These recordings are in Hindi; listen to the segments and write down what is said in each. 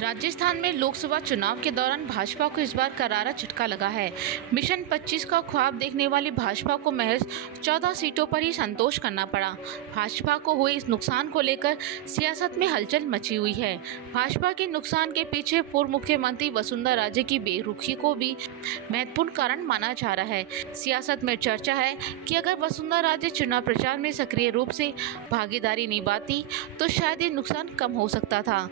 राजस्थान में लोकसभा चुनाव के दौरान भाजपा को इस बार करारा झटका लगा है। मिशन 25 का ख्वाब देखने वाली भाजपा को महज 14 सीटों पर ही संतोष करना पड़ा। भाजपा को हुए इस नुकसान को लेकर सियासत में हलचल मची हुई है। भाजपा के नुकसान के पीछे पूर्व मुख्यमंत्री वसुंधरा राजे की बेरुखी को भी महत्वपूर्ण कारण माना जा रहा है। सियासत में चर्चा है कि अगर वसुंधरा राजे चुनाव प्रचार में सक्रिय रूप से भागीदारी निभाती तो शायद ये नुकसान कम हो सकता था।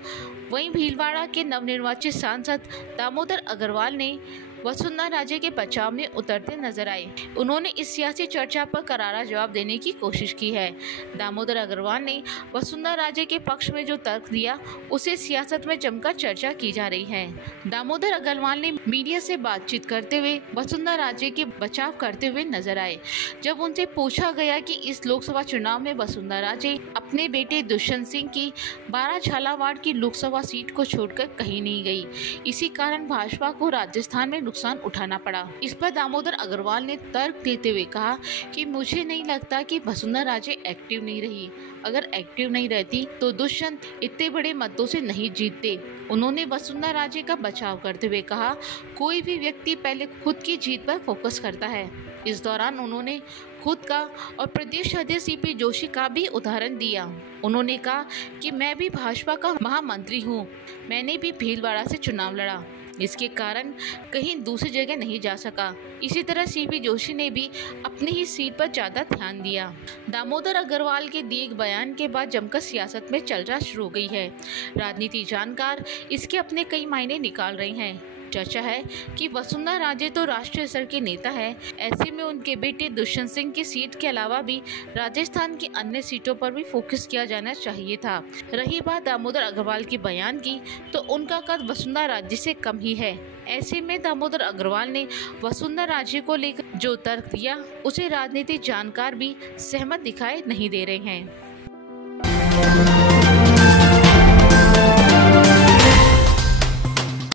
वहीं भीलवाड़ा के नवनिर्वाचित सांसद दामोदर अग्रवाल ने वसुंधरा राजे के बचाव में उतरते नजर आए। उन्होंने इस सियासी चर्चा पर करारा जवाब देने की कोशिश की है। दामोदर अग्रवाल ने वसुंधरा राजे के पक्ष में जो तर्क दिया उसे सियासत में जमकर चर्चा की जा रही है। दामोदर अग्रवाल ने मीडिया से बातचीत करते हुए वसुंधरा राजे के बचाव करते हुए नजर आए। जब उनसे पूछा गया कि इस लोकसभा चुनाव में वसुंधरा राजे अपने बेटे दुष्यंत सिंह की 12 झालावाड़ की लोकसभा सीट को छोड़कर कहीं नहीं गई, इसी कारण भाजपा को राजस्थान में नुकसान उठाना पड़ा। इस पर दामोदर अग्रवाल ने तर्क देते हुए कहा कि मुझे नहीं लगता कि वसुंधरा राजे एक्टिव नहीं रही। अगर एक्टिव नहीं रहती तो दुष्यंत इतने बड़े मतों से नहीं जीतते। उन्होंने वसुंधरा राजे का बचाव करते हुए कहा, कोई भी व्यक्ति पहले खुद की जीत पर फोकस करता है। इस दौरान उन्होंने खुद का और प्रदेश अध्यक्ष सीपी जोशी का भी उदाहरण दिया। उन्होंने कहा कि मैं भी भाजपा का महामंत्री हूँ, मैंने भी भीलवाड़ा से चुनाव लड़ा, इसके कारण कहीं दूसरी जगह नहीं जा सका। इसी तरह सीपी जोशी ने भी अपनी ही सीट पर ज़्यादा ध्यान दिया। दामोदर अग्रवाल के दिए बयान के बाद जमकर सियासत में चर्चा शुरू हो गई है। राजनीति जानकार इसके अपने कई मायने निकाल रहे हैं। चर्चा है कि वसुंधरा राजे तो राष्ट्रीय स्तर के नेता है, ऐसे में उनके बेटे दुष्यंत सिंह की सीट के अलावा भी राजस्थान की अन्य सीटों पर भी फोकस किया जाना चाहिए था। रही बात दामोदर अग्रवाल के बयान की, तो उनका कद वसुंधरा राजे से कम ही है। ऐसे में दामोदर अग्रवाल ने वसुंधरा राजे को लेकर जो तर्क दिया उसे राजनीतिक जानकार भी सहमत दिखाई नहीं दे रहे हैं।